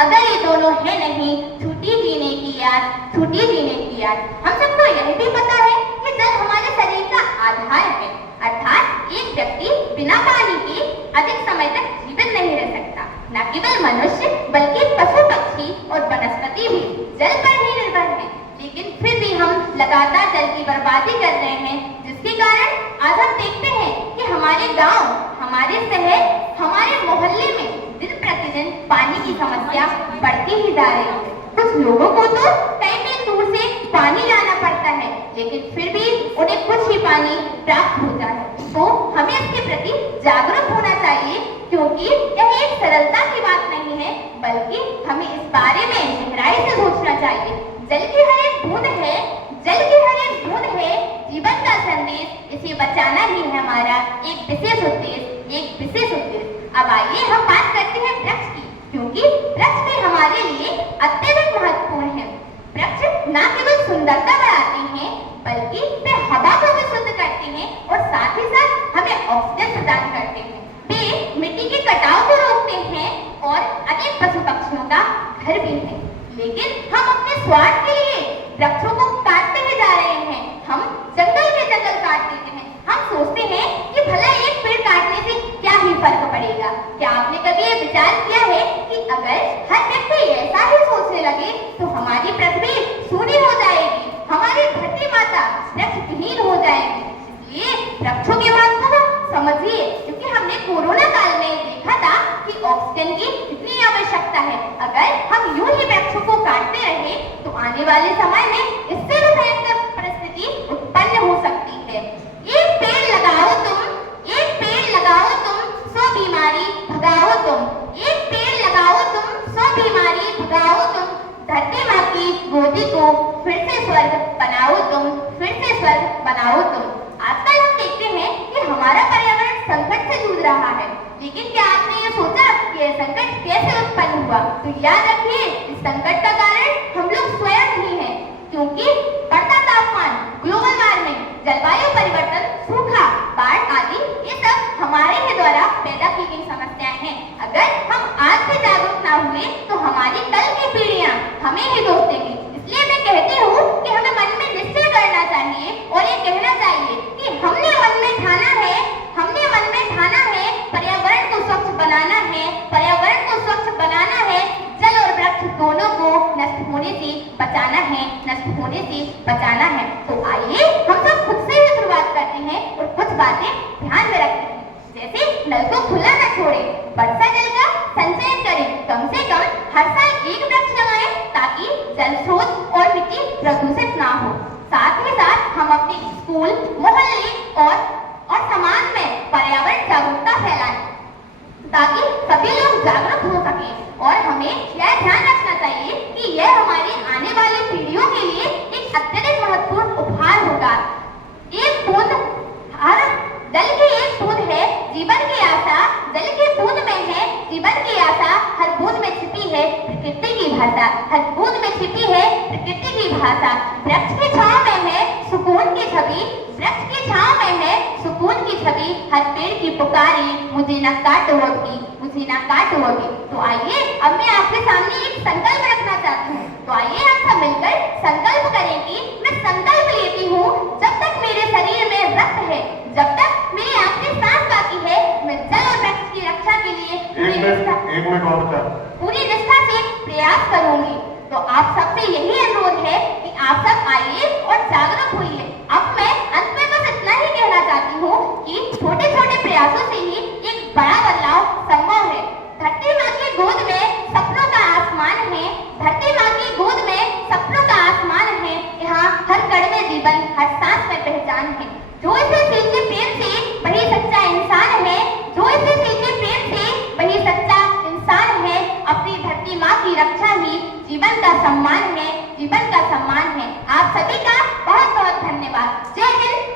अगर ये दोनों है नहीं, छूटी जीने की याद, छूटी जीने की याद। हम सबको यह भी पता है कि जल हमारे शरीर का आधार है, अर्थात एक व्यक्ति बिना पानी के अधिक समय तक जीवित नहीं रह सकता। न केवल मनुष्य बल्कि पशु पक्षी और वनस्पति भी जल पर ही निर्भर है। लेकिन फिर भी हम लगातार जल की बर्बादी कर रहे हैं, जिसके कारण आज हम देखते हैं कि हमारे गांव, हमारे शहर, हमारे मोहल्ले में दिन प्रतिदिन पानी की समस्या बढ़ती ही जा रही है। कुछ लोगों को तो कई मील दूर से पानी लाना पड़ता है, लेकिन फिर भी उन्हें कुछ ही पानी प्राप्त होता है। तो हमें इसके प्रति जागरूक होना चाहिए, क्योंकि यह एक सरलता की बात नहीं है, बल्कि हमें इस बारे में गहराई से सोचना चाहिए। जल की हर एक बूंद है, जल की हर एक बूंद है जीवन का संदेश। इसे बचाना ही है हमारा एक विशेष उद्देश्य, एक विशेष उद्देश्य। अब आइए हम बात करते हैं वृक्ष की, क्योंकि वृक्ष भी हमारे लिए अत्यधिक महत्वपूर्ण है। वृक्ष न केवल सुंदरता बढ़ाते हैं, बल्कि वे हवा को भी शुद्ध करते हैं और साथ ही साथ हमें ऑक्सीजन प्रदान करते हैं। वे मिट्टी के कटाव को रोकते हैं और अनेक पशु पक्षियों का घर भी है। लेकिन हम अपने स्वार्थ के लिए वृक्षों को काटते ही जा रहे हैं। हम जंगल के जंगल काट देते हैं। हम सोचते हैं कि भला एक पेड़ काटने से क्या ही फर्क पड़ेगा। क्या आपने कभी ये विचार किया है कि अगर हर व्यक्ति ऐसा ही सोचने लगे तो हमारी पृथ्वी सूनी हो जाएगी, हमारी धरती माता वृक्षहीन हो जाएगी। इसलिए वृक्षों के महत्व को समझिए, क्योंकि हमने कोरोना काल में देखा था कि ऑक्सीजन की कितनी आवश्यकता है। अगर हम यूं ही वृक्षों को काटते रहे तो आने वाले समय में इससे भी भयंकर परिस्थिति उत्पन्न हो सकती है। एक पेड़ लगाओ तुम, एक पेड़ लगाओ तुम, 100 बीमारी भगाओ तुम। एक पेड़ लगाओ तुम, 100 बीमारी भगाओ तुम। धरती माँ की गोदी को फिर से स्वर्ग बनाओ तुम, फिर से स्वर्ग बनाओ तुम। आजकल हम देखते हैं कि हमारा पर्यावरण संकट से जूझ रहा है, लेकिन क्या आपने ये सोचा कि यह संकट कैसे उत्पन्न हुआ? तो याद रखिए, इस संकट का कारण हम लोग स्वयं ही हैं, क्योंकि बढ़ता तापमान, ग्लोबल वार्मिंग, जलवायु परिवर्तन, सूखा, बाढ़ आदि ये सब हमारे ही द्वारा पैदा की गई समस्याएं हैं। अगर हम आज से जागरूक ना हुए तो हमारी कल की पीढ़ियां हमें ही दोष देंगी। इसलिए मैं कहती हूँ कि हमें मन में निश्चय करना चाहिए और ये कहना चाहिए कि हमने मन में ठाना है, हमने मन में ठाना है पर्यावरण को स्वच्छ बनाना है, पर्यावरण को स्वच्छ बनाना है। जल और वृक्ष दोनों को नष्ट होने से बचाना है, नष्ट होने से बचाना है। तो आइए हम सब खुद से ही शुरुआत करते हैं और कुछ बातें ध्यान में रखते हैं। जैसे नल को खुला न छोड़े, वर्षा जल का संचयन करें, कम से कम हर साल एक वृक्ष लगाएं ताकि जल स्रोत और मिट्टी प्रदूषित ना हो। साथ ही साथ हम अपने स्कूल, मोहल्ले और समाज में पर्यावरण जागरूकता फैलाएं ताकि सभी लोग जागरूक हो सकें। और हमें यह ध्यान रखना चाहिए कि यह हमारी आने वाली पीढ़ियों के लिए एक अत्यधिक महत्वपूर्ण उपहार होगा। एक बूंद, हर जल की एक बूंद है जीवन की आशा, जल की बूंद में है जीवन की आशा। हर बूंद में छिपी है प्रकृति की भाषा, हर बूंद में छिपी है प्रकृति की भाषा। वृक्ष की छांव में है सुकून की छवि, वृक्ष की छांव में है सुकून की छवि। हर पेड़ की पुकारी, मुझे न काटोगी, मुझे न काटोगी। तो आइए अब मैं आपके सामने एक संकल्प रखना चाहती हूँ। तो आइए हम सब मिलकर संकल्प करें कि मैं संकल्प लेती हूँ, जब तक मेरे शरीर में रक्त है, जब तक मेरी आखिरी सांस बाकी है, मैं जल और वृक्ष की रक्षा के लिए पूरी निष्ठा से प्रयास करूंगी। तो आप सबसे यही अनुरोध है कि आप सब आइए और जागरूक होइए। अब मैं अंत में बस इतना ही कहना चाहती हूँ कि छोटे छोटे प्रयासों से ही एक बड़ा बदलाव संभव है। धरती माँ की गोद में सपनों का आसमान है, धरती माँ की गोद में सपनों का आसमान है। यहाँ हर कण में जीवन, हर सांस में पहचान है। जो इसे सीखे प्रेम से वही सच्चा इंसान है, जो इसे सीखे प्रेम से वही सच्चा इंसान है। अपनी धरती माँ की रक्षा ही जीवन का सम्मान है, जीवन का सम्मान है। आप सभी का बहुत बहुत धन्यवाद। जय हिंद।